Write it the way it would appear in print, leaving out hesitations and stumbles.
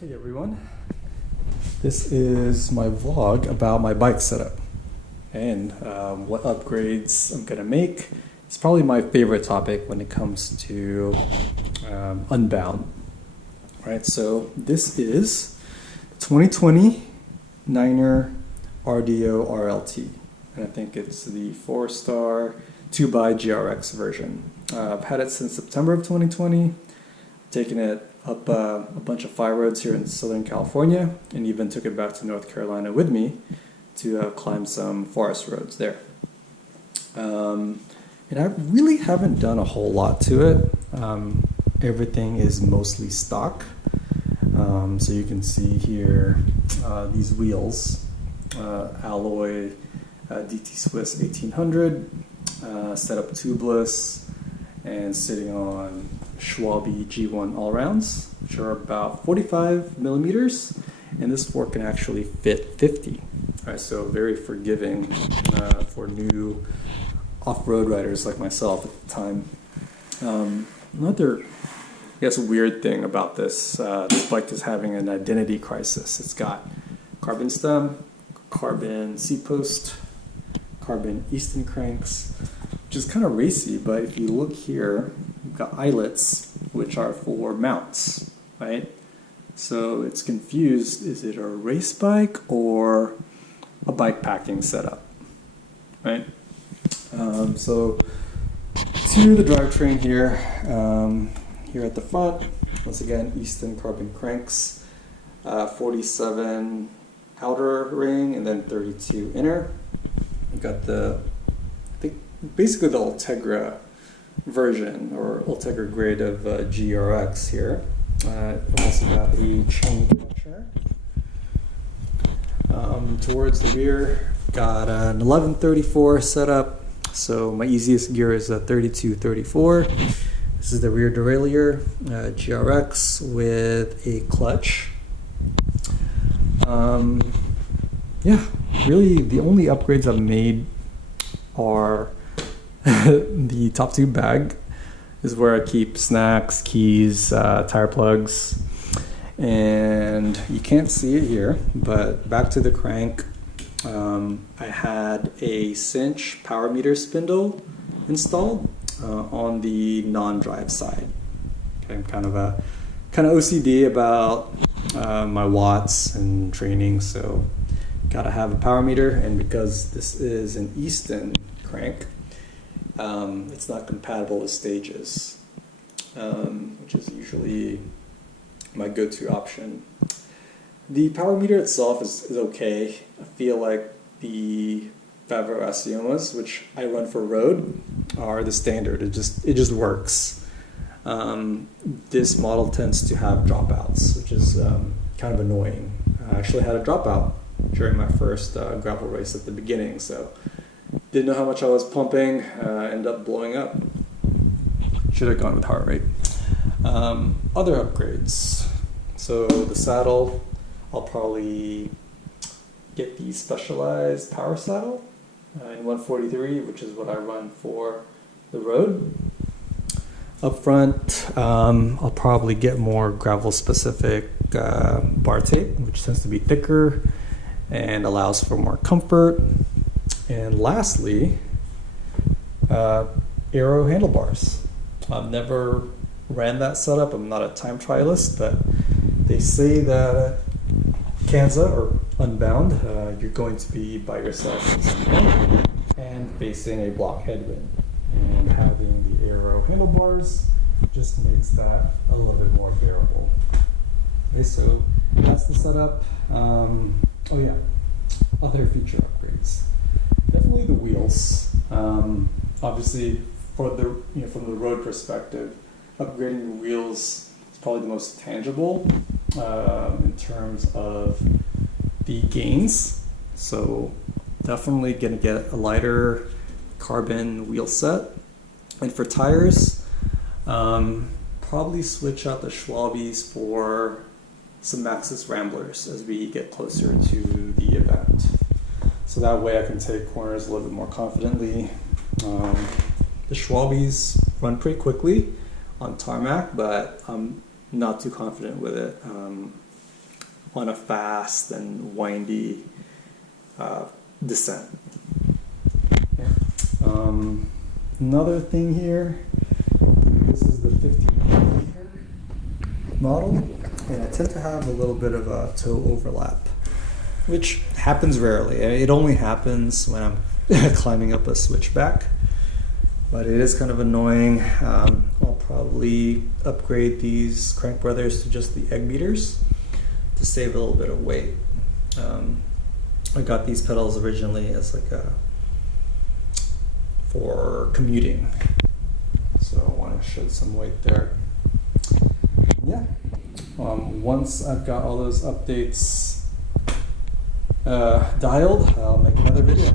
Hey everyone, this is my vlog about my bike setup and what upgrades I'm gonna make. It's probably my favorite topic when it comes to Unbound. Right, so this is 2020 Niner RDO RLT, and I think it's the 4-star 2x GRX version. I've had it since September of 2020, taken it up a bunch of fire roads here in Southern California, and even took it back to North Carolina with me to climb some forest roads there. And I really haven't done a whole lot to it. Everything is mostly stock. So you can see here these wheels, alloy DT Swiss 1800, set up tubeless, and sitting on Schwalbe G1 all-rounds, which are about 45 millimeters, and this fork can actually fit 50. All right, so very forgiving for new off-road riders like myself at the time. Another, weird thing about this bike is having an identity crisis. It's got carbon stem, carbon seat post, carbon Easton cranks, which is kind of racy, but if you look here, you've got eyelets, which are for mounts, right? So it's confused, is it a race bike or a bike packing setup, right? So to the drivetrain here, here at the front, once again, Easton carbon cranks, 47 outer ring and then 32 inner. We've got basically the Ultegra version or Ultegra grade of GRX here. We've also got a chain connector. Towards the rear, got an 1134 setup. So my easiest gear is a 3234. This is the rear derailleur, GRX with a clutch. Really the only upgrades I've made are the top tube bag is where I keep snacks, keys, tire plugs, and you can't see it here, but back to the crank, I had a cinch power meter spindle installed on the non-drive side. Okay, I'm kind of OCD about my watts and training, so gotta have a power meter, and because this is an Easton crank, it's not compatible with stages, which is usually my go-to option. The power meter itself is okay. I feel like the Favreau Asiomas, which I run for road, are the standard. It just works. This model tends to have dropouts, which is kind of annoying. I actually had a dropout during my first gravel race at the beginning, so didn't know how much I was pumping, ended up blowing up. Should have gone with heart rate. Other upgrades. So the saddle, I'll probably get the Specialized power saddle in 143, which is what I run for the road. Up front, I'll probably get more gravel specific bar tape, which tends to be thicker and allows for more comfort. And lastly, Aero Handlebars. I've never ran that setup. I'm not a time trialist, but they say that Kansas or Unbound, you're going to be by yourself and facing a block headwind. And having the Aero Handlebars just makes that a little bit more bearable. Okay, so that's the setup. Other feature upgrades. Definitely the wheels. Obviously, from the road perspective, upgrading the wheels is probably the most tangible in terms of the gains. So definitely gonna get a lighter carbon wheel set. And for tires, probably switch out the Schwalbes for some Maxxis Ramblers as we get closer to the event. So that way I can take corners a little bit more confidently. The Schwalbes run pretty quickly on tarmac, but I'm not too confident with it on a fast and windy descent. Okay. Another thing here, this is the 15 model, and I tend to have a little bit of a toe overlap, which happens rarely. It only happens when I'm climbing up a switchback, but it is kind of annoying. I'll probably upgrade these crank brothers to just the egg beaters to save a little bit of weight. I got these pedals originally as like for commuting, so I want to shed some weight there. Yeah. Once I've got all those updates dialed, I'll make another video.